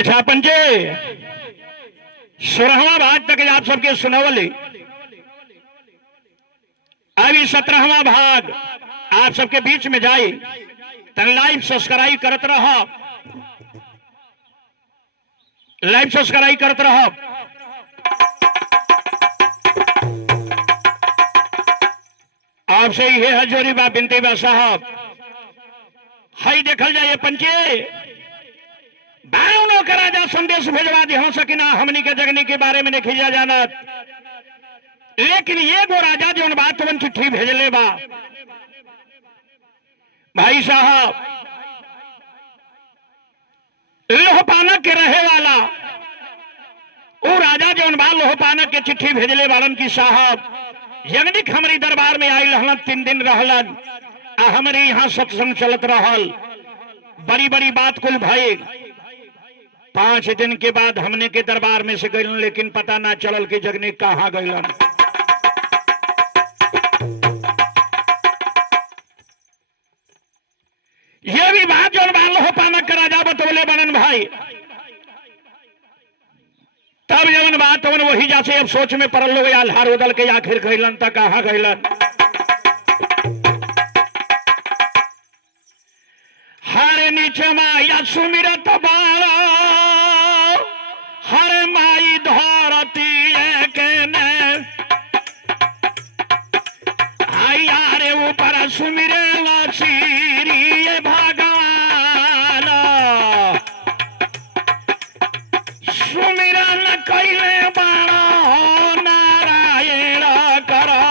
अच्छा पंजे 16वां भाग तक आप सबके सुनवली, अभी 17वां भाग आप सबके बीच में जाई तन लाइव सब्सक्राइब करत रहो, लाइव सब्सक्राइब करत रहो। आपसे ये हजोरी बा बिनती बा साहब, हई देखल जाए पंचे बावनों का राजा संदेश भेजवा दी हो सकिना हमनी के जगनी के बारे में नहीं जाना, लेकिन ये गो राजा जो बात वन चिट्ठी भेजले बा भाई साहब, लोहपानक के रहे वाला वो राजा जो बा लोहपानक के चिट्ठी भेजले वालन की साहब यज्ञिक हमारी दरबार में आई रहलन, 3 दिन रहलन, हमारे यहाँ सत्संग चलत रहल, बड़ी बड़ी बात कुल भई। 5 दिन के बाद हमने के दरबार में से गइलन, लेकिन पता ना चलल कि जगनी कहाँ गइलन। ये भी बात जो लोहपानक का राजा बतौले बनन भाई, तब जवन बात तवन वही जासे अब सोच में पड़ल लोग आल्हार उदल के आखिर गइलन तक कहाँ गइलन। हरे नीचे माया सुमिरत बाला हरे माई धरती के ने आयारे ऊपर सुमिरे लसीरी भगवान सुमिरन कैले बाणो नारायण करो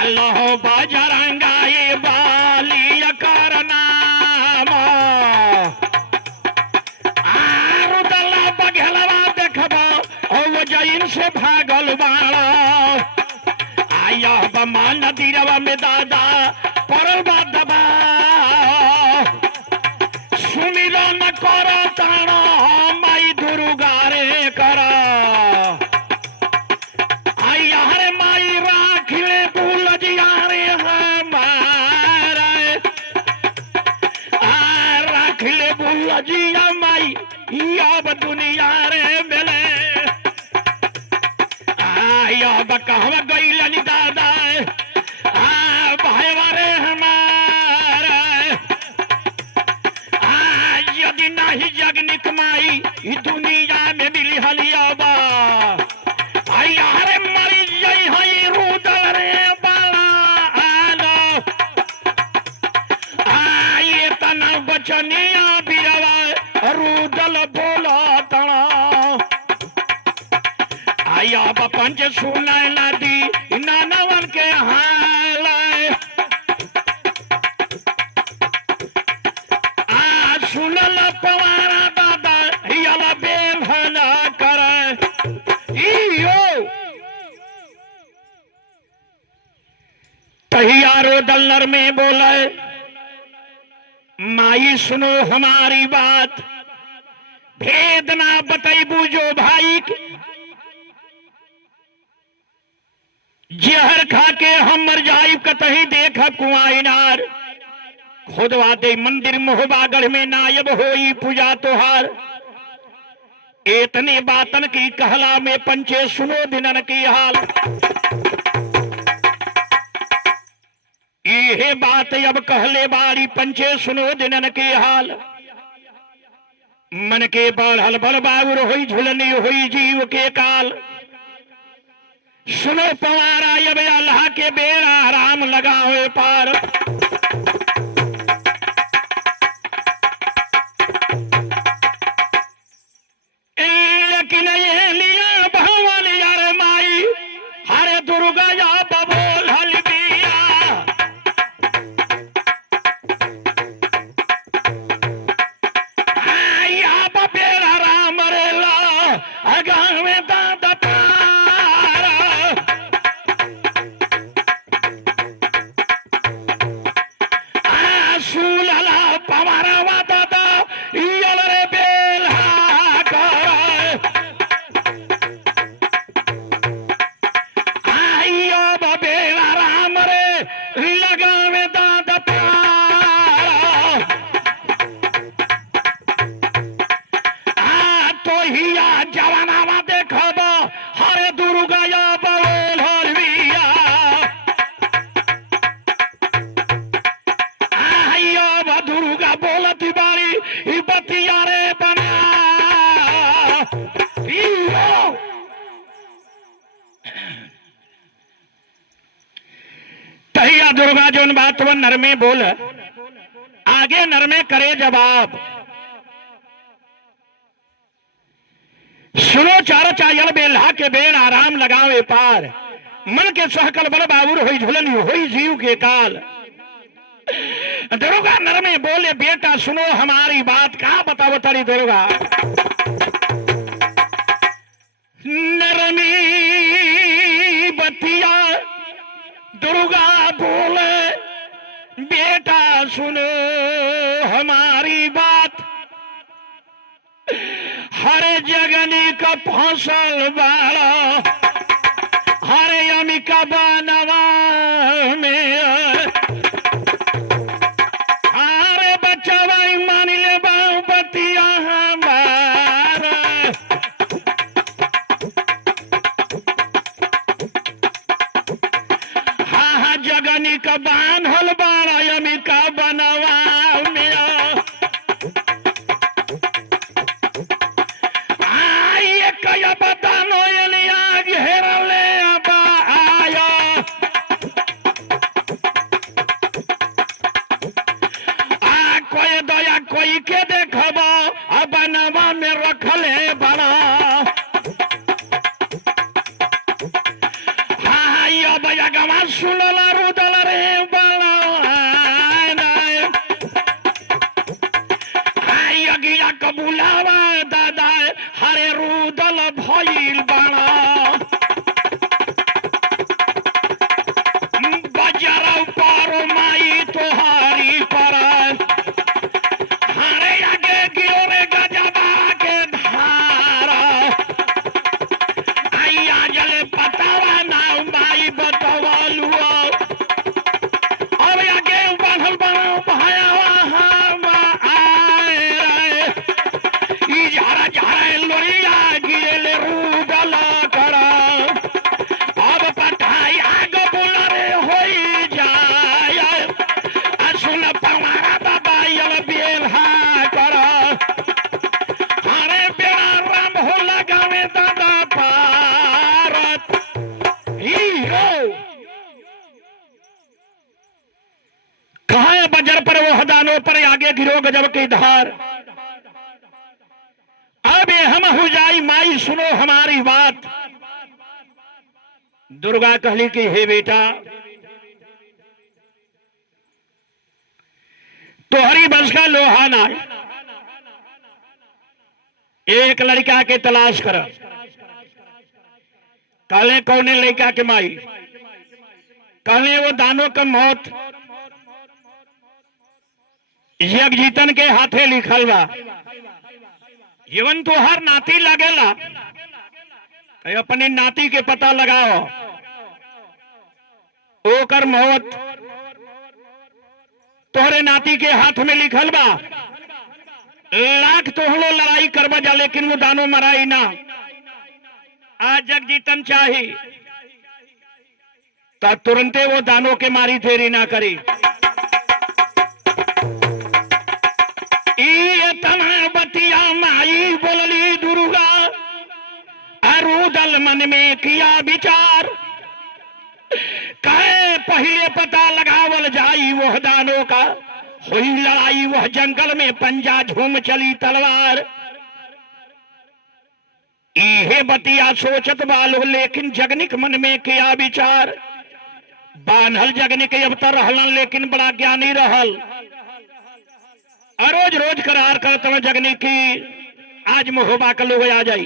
अल्लाह बजरंगाई बाली कर नाम आरुदला बघेलवा देखबो ओ जैन से भागल बाणो आया बमा नदीरवा में दादा परल बादबा सुमिरन कर ताणो माई दुर्गारे कर आया हरे माई राखिले भूल जियारे हमारे राखिले भूल जिया माई अब दुनिया रे मिले आया बकहवा गइलन दादा भाई वारे हमारे यदि नहीं जगनिक माई दुनिया में मिली हलिया बा हरे मरी जई हई रुदल रे बाला ये तना बचनिया बिरवा रुदल बोला तना आया पंच सुनाए नदी नानवन के हाल सुनल पवारा दादा हियाला बेलहना करे तहियारो दलनर में बोले माई सुनो हमारी बात भेद ना बतैबू जो भाई जहर खा के हम मर जाई कतही देख कुआइनार खुदवा दे मंदिर मोहबागढ़ में नायब होई पूजा तोहार इतने बातन की कहला में पंचे सुनो दिनन की हाल ये बात अब कहले बारी पंचे सुनो दिनन की हाल मन के बढ़ल बल बाबुर होई झुलनी होई जीव के काल सुनो पवारा अब अल्लाह के बेरा राम लगा हुए पार लेकिन ये लिया भवन यार माई हरे दुर्गा या बबोल हलबिया या बेरा राम रेला अगांव में दादा तहिया दुर्गा जोन बात वो नर में बोल, आगे नर में करे जवाब। सुनो चार चायल बेल्हा के बेर आराम लगावे पार, मन के सहकल बल बाबूर होई झुलन होई जीव के काल। दुर्गा नर में बोले बेटा सुनो हमारी बात, का बताओ तारी दुर्गा। नरमी बतिया दुर्गा बोले बेटा सुनो हमारी बात, हर जगनी का फसल बाड़ा हरे अमिका बनवा में, अरे बच्चा मान ले बतिया हमारा। हाँ जगनी का बांधल बाड़ा अमिका बनवा में, बतानो आग हेरले आया। कोई दया कोई के देखब बनवा में रखले बड़ा। हाँ अब जगवा सुनल रुदल रे बड़ा, अगिया कबूलावा दादा हरे रुदल भइल बाड़ा। बजरा पर माई तोहारी पर, हरे आगे गिरे गजबा के धारा। आइया जले पतावा ना माई बतवलू, अब आगे बढ़ल बड़ा भयावा हम आए। ई झारा झारा लोरिया गिरले रूदल करा, अब पठाई आग बुलरे होई जाय। सुन पवारा बाबा यल बेल्हा करा, हरे बेड़ा राम हो लगावे दादा पारत। कहा बजर पर वो हदानों पर आगे गिरो गजब की धार। अब हम हो जाई माई सुनो हमारी बात। दुर्गा कहली कि हे बेटा तोहरी बस का लोहा ना, एक लड़का के तलाश कर। कहले कौने लड़का के माई, कहले वो दानों का मौत यज्ञ जीतन के हाथे लिखल बा। जीवन तो हर नाती लगेला, अपनी नाती के पता लगाओ। ओकर मौत तोहरे नाती के हाथ में लिखल बा। लाख तोहलो लड़ाई करवा जा लेकिन वो दानो मराई ना। आज जग जीतन चाही तो तुरंते वो दानों के मारी देरी ना करी। बतिया माई बोलली दुर्गा, अरुदल मन में किया विचार। कहे पहले पता लगावल जाई वह दानों का, हुई लड़ाई वह जंगल में पंजा झूम चली तलवार। इहे बतिया सोचत बालो लेकिन जगनिक मन में किया विचार। बान्हल जगनिक अब तो रहलन लेकिन बड़ा ज्ञानी रहल। रोज रोज करार करत जगनी की आज महोबा का लोग आ जाई,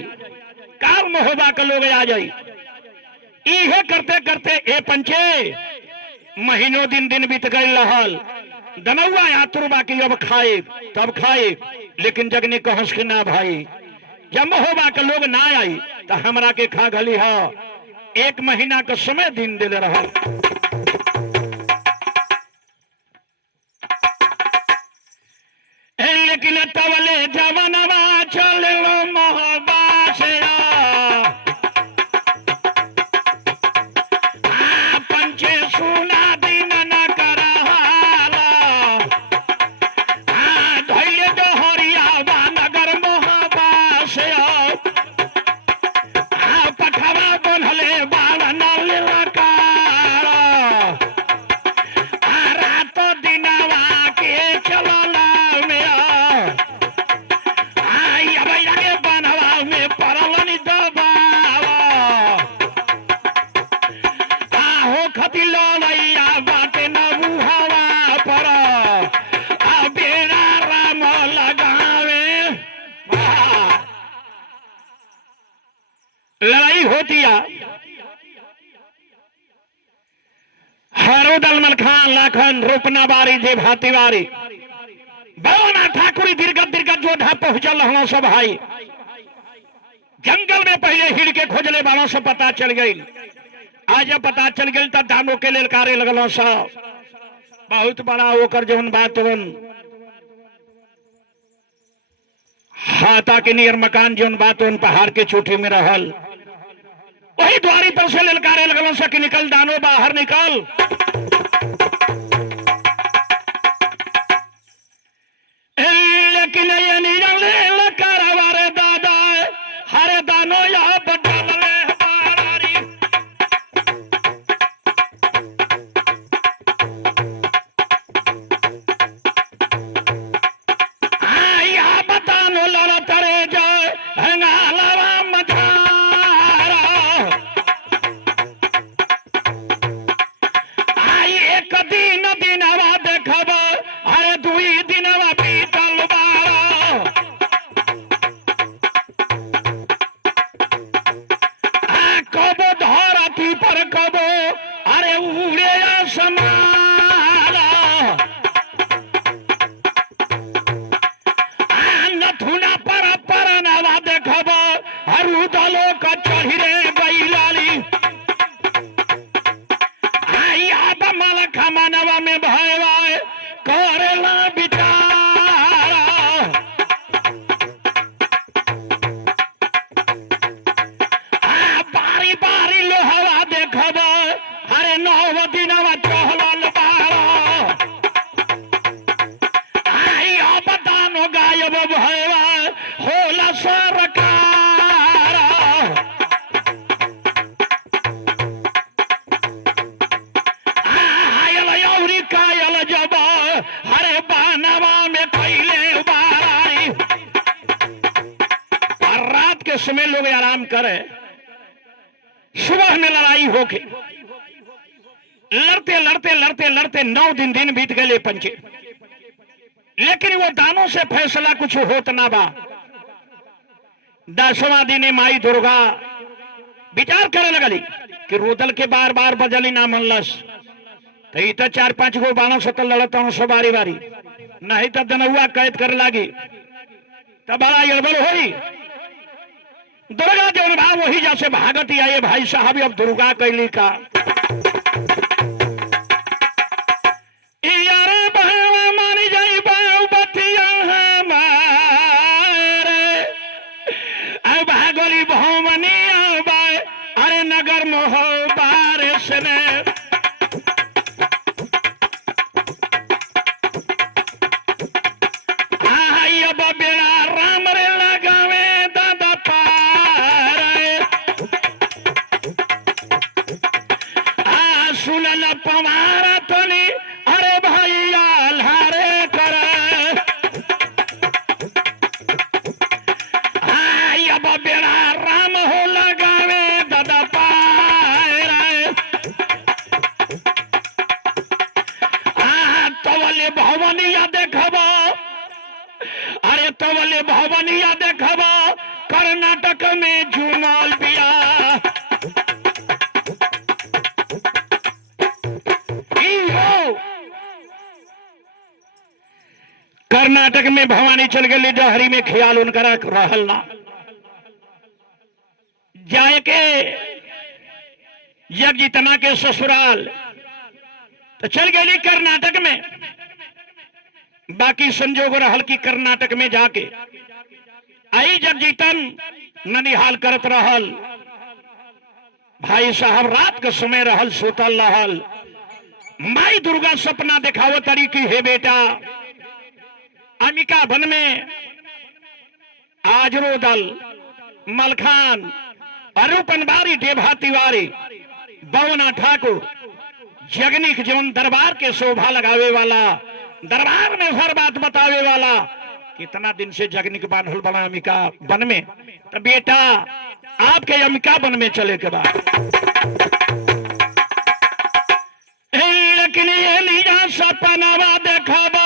काल महोबा का लोग आ जाई। इहे करते करते ए पंचे महीनों दिन दिन बीत गई रहल। दनौआ यात्रुबा की अब खाए तब खाए, लेकिन जगनी को हंस के ना भाई। जब महोबा के लोग ना आई तो हमरा के खा गली है। एक महीना का समय दिन दिल रहल। लेकिन तवले जवनवा चले महोबा से पंचे सुना दिन न करहाला। धैर्य दोहरिया नगर महोबा से पठवा बनले बाल नल लकार। रुदल मलखान लाखन रूपना बारी जे भाती बारी बवना ठाकुरी दीर्घत दीर्घत जोधा पहुंचल हलो सब भाई जंगल में पहले हिड़ के खोजले वालों से पता चल गई। आज जब पता चल गई तब दानों के ललकारे लगलो सब बहुत बड़ा होकर जौन बात हाथा के नियर मकान जौन बात उन पहाड़ के चोटी में रहल वही द्वारी पर से ललकारे लगलो से कि निकल दानो बाहर निकल। लेकिन ये निकल ललकारे दादा हरे दानो या बदल ले बारारी आया बतानो लड़ तरे जाए हंगालवा मठारा आई एक दिन दिनवा देखब अरे दुई दिनवा बीतल बारा कबो धरती पर कबो अरे उड़े समाला नथुना पर परनवा देखब हरू दलो का चढ़िरे गईलाली आई अब मलखा मानवा में भयवा करेला बिचारा बारी बारी लोहवा देखब अरे नौ दिनवा चहलल बारा आई अब दानो गायब भयवा होला सरकार आयल औरी कायल जब अरे बानवा में पहले बारी और रात के समय लोग आराम करे सुबह में लड़ाई होके लड़ते लड़ते लड़ते लड़ते 9 दिन बीत गए पंचे लेकिन वो दानों से फैसला कुछ होत ना बा। 10वां दिन माई दुर्गा विचार करे लगली कि रुदल के बार बार बजली ना मनलस तो ई तो 4-5 गो बाणों से लड़ता हूं सब बारी बारी नहीं तो दनहुआ कैद करे लागी तब बड़ा गड़बड़ होई। दुर्गा जो बा वही जैसे भागत ही आए भाई साहब अब दुर्गा कैली का भागोली भौमनी अरे नगर मोह बारिश ने अब बेड़ा राम रे लगावे दादा सुनल पवारा तनी अरे भैया लहरे करे अब बेड़ा राम हो लगावे दादा पार तवले भवनिया देखब अरे तवले भवनिया देखब कर्नाटक में झूमल बिया कर्नाटक में भवानी चल गई डहरी में ख्याल उनका रहल ना जाए के जगजीतना के ससुराल तो चल गई कर्नाटक में बाकी संजोग रहल की कर्नाटक में जाके आई जगजीतन ननिहाल करत रहल भाई साहब रात के समय रहल सुतल रहल माई दुर्गा सपना दिखावत तरी की हे बेटा अमिका वन में आज रुदल मलखान अरूपन बारी डेभा तिवारी बवना ठाकुर जगनिक जीवन दरबार के शोभा लगावे वाला दरबार में हर बात बतावे वाला कितना दिन से जगनिक बांधल बना अमिका वन में तो बेटा आपके अमिका वन में चले के बाद लेकिन ये लीजा सपनावा देखावा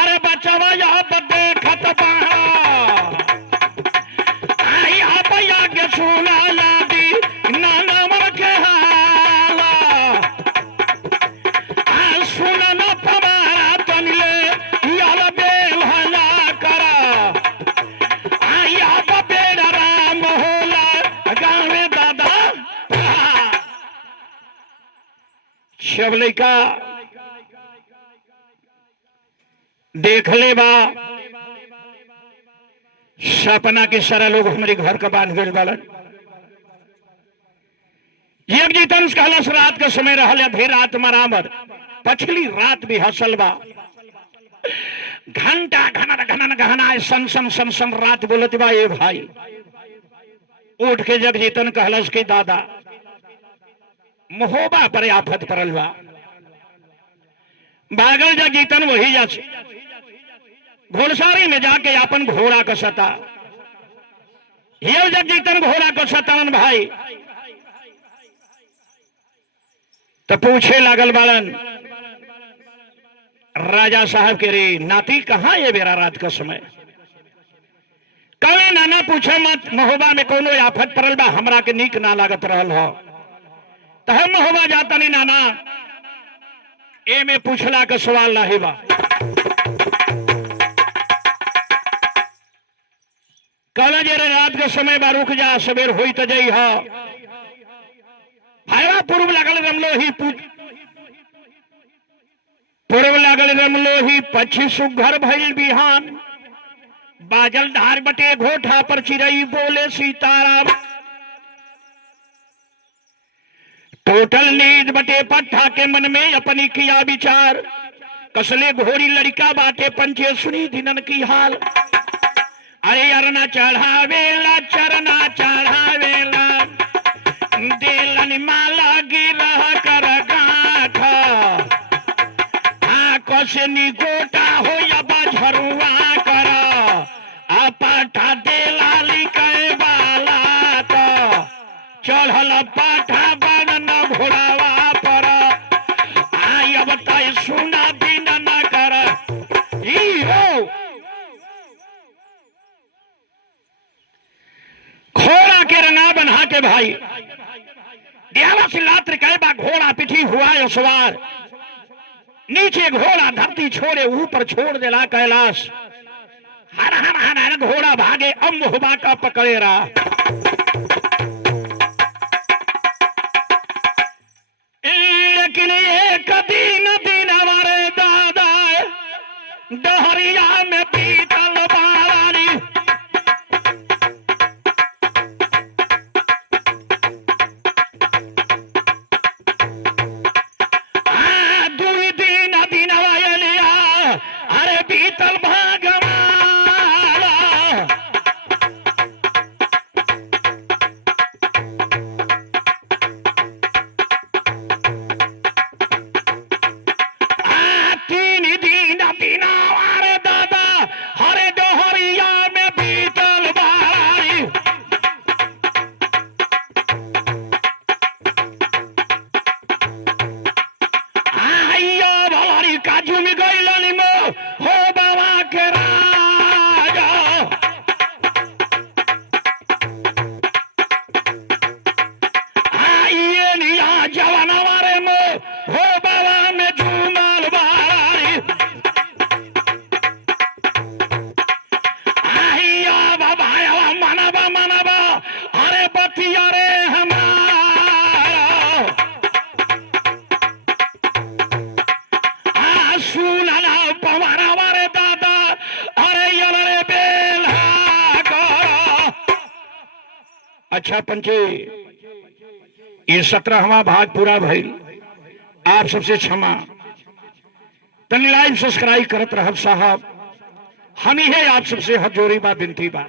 अरे बचवा आप देखत आई आप के सुना लादी नाना मर के हाला जब लड़का देख ले बा सपना के सारा लोग हमारे घर का बांध गए बालन एक जीतन कहलस रात के समय रहल अधे रात मरामर पछली रात भी हसल बा घंटा घनन घनन गहना सन सन सन सन रात बोलत बा ए भाई उठ के जग जीतन कहलस के दादा महोबा पर आफत पड़ल बा बागल जग जीतन वही जा घोड़सारी में जाके अपन घोड़ा को सता ये जग जीतन घोड़ा को सतावन भाई तो पूछे लागल बालन राजा साहब के रे नाती कहाँ ये बेरा रात का समय कहे नाना पूछे मत महोबा में कोनो आफत पड़ल बा हमरा के नीक ना लागत रहल हो तो हम महोबा जाता नहीं नाना ए में पूछला का सवाल नहीं बा कहला जे रात के समय बा रुक जा सवेर होई तो जई हो भाईवा पूर्व लागल रमलोही पूर्व लागल रमलोही पक्षी सुघर भइल बिहान बाजल धार बटे घोठा पर चिरई बोले सीताराम टोटल नींद बटे पट्ठा के मन में अपनी किया विचार कसले घोरी लड़का बाटे पंचे सुनी दिनन की हाल अरे अरना चढ़ावेला चरना चढ़ावेला देलन माला गिरह कर गाठ कसनी गोटा हो या झरुआ कर पाठा देलाली के बाला तो चढ़ल पाठा बनन घोड़ावा पर आई अब तय सुना दिन न कर ई हो घोड़ा के रंगा बना के भाई दियाला से लात्र कहबा घोड़ा पिठी हुआ सवार नीचे घोड़ा धरती छोड़े ऊपर छोड़ देला कैलाश हर हर हर हर घोड़ा भागे अम्बुबा का पकड़े रहा लेकिन एक दिन दिन हमारे दादा डहरिया में पीतल बारानी अरे पीतल भागवाला तीन दिन अरे दादा हरे डोहरिया में पीतल बारानी आइयो भलारी काजू में गइलनी मो हो बाबा के राजा आइए निया जवान हमारे मो हो बाबा में झूमल बारी आइया बाबा मनबा मनबा अरे बतिया रे हमारा सुनला पवारा वारे दादा अरे यलरे बेला करो अच्छा पंचे ये 17वां भाग पूरा भइल आप सबसे क्षमा तनी लाइव सब्सक्राइब करत रहब साहब हम ही है आप सबसे हाथ जोड़ी बा विनती बा।